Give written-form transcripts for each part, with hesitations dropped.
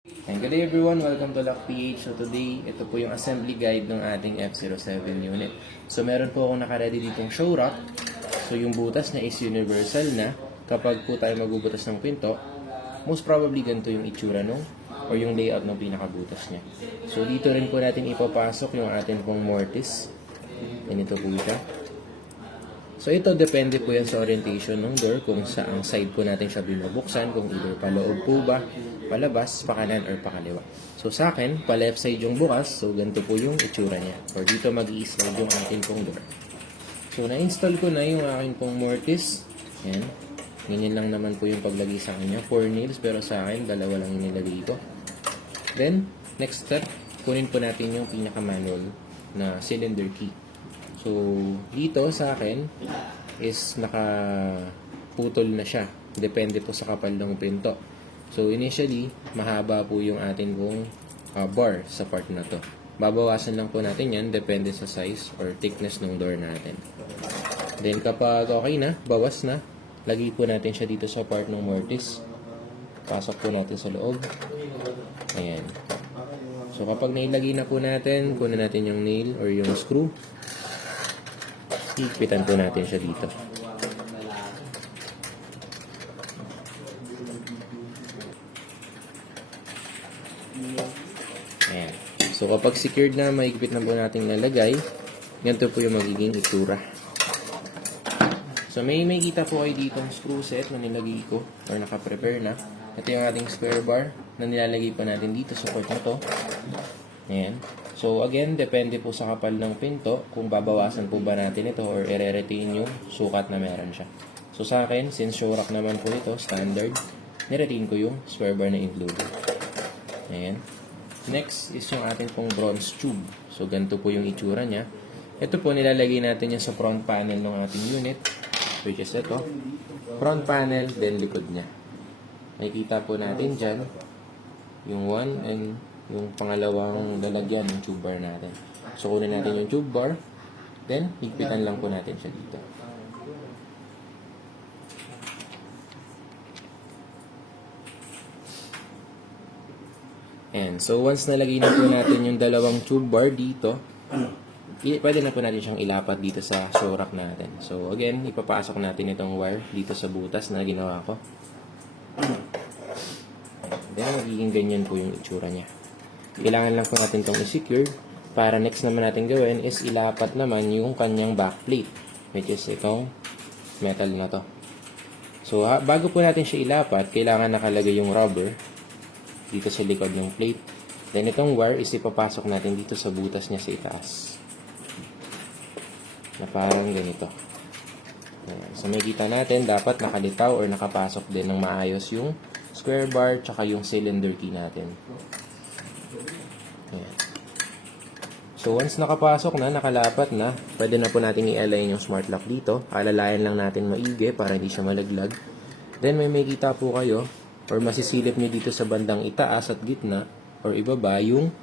And good day everyone, welcome to Lock PH. So today, ito po yung assembly guide ng ating F07 unit. So meron po akong naka-ready ditong show rack. So yung butas na is universal na. Kapag po tayo magbubutas ng pinto, most probably ganito yung itsura nung or yung layout ng pinakabutas niya. So dito rin po natin ipapasok yung ating pong mortise. Ganito po siya. So ito, depende po yan sa orientation ng door, kung saang side po natin siya binubuksan, kung either paloob po ba, palabas, pakanan, or pakaliwa. So sa akin, pa-left side yung bukas, so ganito po yung itsura niya. Or dito mag-i-slide yung ating pong door. So na-install ko na yung aking pong mortise. Yan. Ganyan lang naman po yung paglagay sa kanya. 4 nails, pero sa akin, 2 lang yung nilagay ko. Then, next step, kunin po natin yung pinaka-manual na cylinder key. So, dito sa akin is nakaputol na siya. Depende po sa kapal ng pinto. So, initially, mahaba po yung atin pong bar sa part na to. Babawasan lang po natin yan, depende sa size or thickness ng door natin. Then, kapag okay na, bawas na, lagay po natin siya dito sa part ng mortise. Pasok po natin sa loob. Ayan. So, kapag nailagay na po natin, kunin natin yung nail or yung screw. Higpitan po natin siya dito. Ayan. So, kapag secured na, mahigpit na po natin nalagay, ganito po yung magiging itsura. So, may kita po kayo dito ang screw set na nilagay ko or naka-prepare na. Ito yung ating square bar na nilalagay pa natin dito sa part na to. Ayan. So, again, depende po sa kapal ng pinto kung babawasan po ba natin ito or i-retain yung sukat na meron siya. So, sa akin, since show rack naman po ito, standard, niretain ko yung square bar na included. Ayan. Next is yung ating pong bronze tube. So, ganito po yung itsura niya. Ito po, nilalagay natin yan sa front panel ng ating unit, which is ito. Front panel, then likod niya. Makikita po natin dyan yung 1 and yung pangalawang lalagyan ng tube bar natin. So, kunin natin yung tube bar, then higpitan lang po natin siya dito. And so, once nalagay na po natin yung dalawang tube bar dito, pwede na po natin siyang ilapat dito sa show rack natin. So, again, ipapasok natin itong wire dito sa butas na ginawa ko. Then, magiging ganyan po yung itsura niya. Kailangan lang po natin itong i-secure para next naman natin gawin is ilapat naman yung kanyang backplate, which is itong metal na to. So, bago po natin siya ilapat, kailangan nakalagay yung rubber dito sa likod ng plate. Then, itong wire is ipapasok natin dito sa butas niya sa itaas. Na parang ganito. Ayan. So, makikita natin, dapat nakalitaw or nakapasok din ng maayos yung square bar tsaka yung cylinder key natin. Ayan. So, once nakapasok na, nakalapat na, pwede na po natin i-align yung smart lock dito. Alalayan lang natin maigi para hindi siya malaglag. Then, may makikita po kayo or masisilip nyo dito sa bandang itaas at gitna or ibaba yung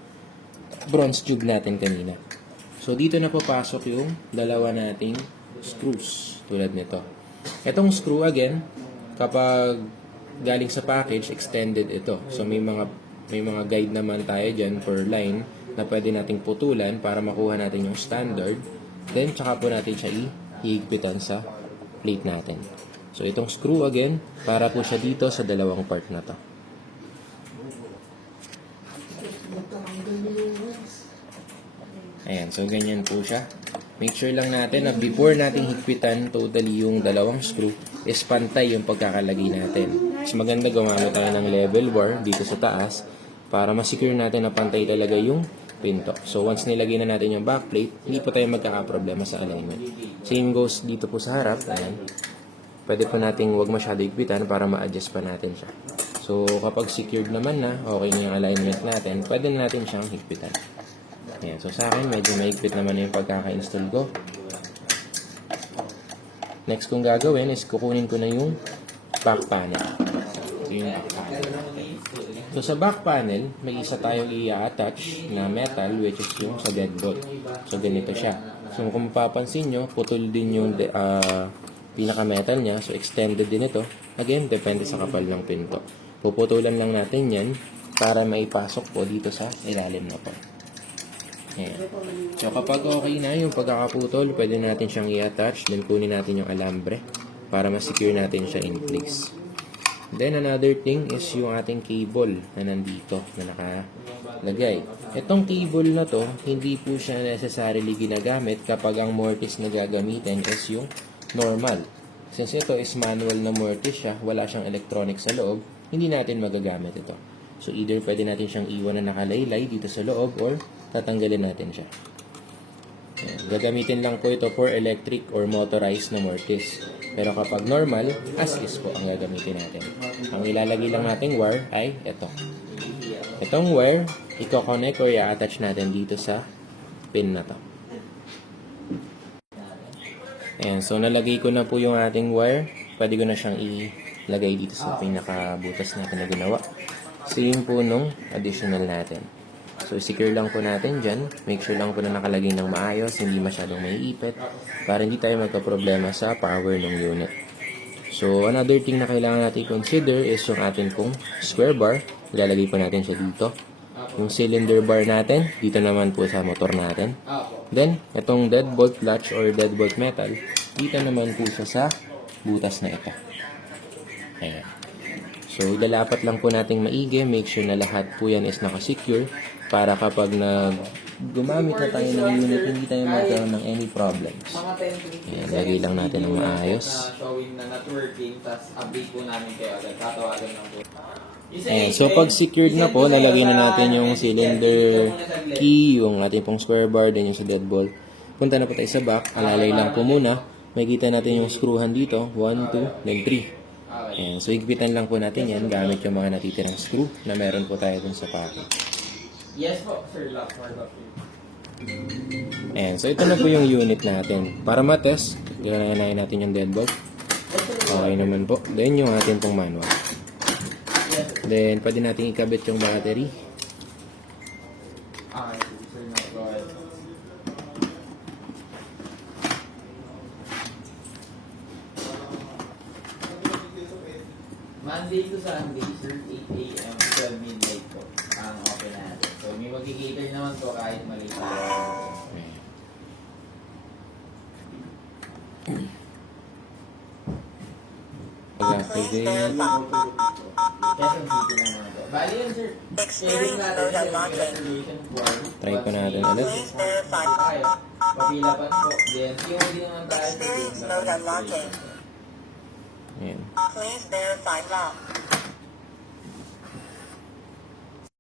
bronze tube natin kanina. So, dito na papasok yung dalawa nating screws tulad nito. Itong screw, again, kapag galing sa package, extended ito. So, may mga guide naman tayo dyan per line na pwede nating putulan para makuha natin yung standard. Then, tsaka po natin siya ihigpitan sa plate natin. So, itong screw again, para po siya dito sa dalawang part na to. Ayan, so ganyan po siya. Make sure lang natin na before nating higpitan totally yung dalawang screw, is pantay yung pagkakalagay natin. Mas maganda gumamit tayo ng level bar dito sa taas para masecure natin na pantay talaga yung pinto. So, once nilagay na natin yung backplate, hindi po tayo magkakaproblema sa alignment. Same goes dito po sa harap. Ayan. Pwede po nating huwag masyado higpitan para ma-adjust pa natin siya. So, kapag secured naman na, okay na yung alignment natin, pwede na natin siyang higpitan. Ayan. So, sa akin, medyo mahigpit naman yung pagkaka-install ko. Next kong gagawin is kukunin ko na yung back panel. So, yung back panel. So, sa back panel, may isa tayong i-attach na metal, which is yung sa deadbolt. So, ganito siya. So, kung mapapansin nyo, putol din yung pinaka-metal niya. So, extended din ito. Again, depende sa kapal ng pinto. Puputulan lang natin yan. para maipasok po dito sa ilalim na po. Ayan. So kapag okay na yung pagkakaputol, pwede natin siyang i-attach, then kunin natin yung alambre para ma-secure natin siya in place. Then another thing is yung ating cable na nandito na nakalagay. Itong cable na to, hindi po siya necessarily ginagamit kapag ang mortise na gagamitin is yung normal. Since ito is manual na mortise siya, wala siyang electronic sa loob, hindi natin magagamit ito. So either pwede natin siyang iwan na nakalaylay dito sa loob or tatanggalin natin siya. Ayan. Gagamitin lang po ito for electric or motorized na mortise. Pero kapag normal, as is po ang gagamitin natin. Ang ilalagay lang nating wire ay ito. Itong wire, i-connect or i-attach natin dito sa pin na to. Ayan, so nalagay ko na po yung ating wire. Pwede ko na siyang ilagay dito sa pinakabutas natin na ginawa. Same po nung additional natin. So, secure lang po natin dyan. Make sure lang po na nakalagay ng maayos, hindi masyadong maiipit, para hindi tayo magka-problema sa power ng unit. So, another thing na kailangan natin consider is yung ating pong square bar. Ilalagay po natin siya dito. Yung cylinder bar natin, dito naman po sa motor natin. Then, itong deadbolt latch or deadbolt metal, dito naman po siya sa butas na ito. Ayan. So, ilalapat lang po nating maigi. Make sure na lahat po yan is nakasecure para kapag gumamit na tayo ng unit, hindi tayo magkaroon ng any problems. Ayan, lagay lang natin ng maayos. Ayan, so pag secured na po, nalagay na natin yung cylinder key, yung ating pong square bar, then yung sa deadbolt. Punta na po tayo sa back. Alalay lang po muna. Makikita natin yung screwhan dito. 1, 2, then 3. Ayan, so higpitan lang po natin yan gamit yung mga natitirang screw na meron po tayo dun sa packet. Yes po, sir. Lock. Ayan, so ito na po yung unit natin. Para matest, ganahin natin yung deadbolt. Okay naman po. Then yung ating pong manual. Then pwede natin ikabit yung battery. Okay, sir. Go ahead. Monday to Sunday, sir, 8 a.m. to 12 midnight po ang open natin. So, may mag-cater naman po kahit mali pa. Pag-activate. Quezon City naman po. Bali yun, sir. Sharing natin sa reservation form. Try ko natin ulit. Tayo. Papilapan po. Then, COD naman tayo sa Load unlocking. Ayan. Please verify lock.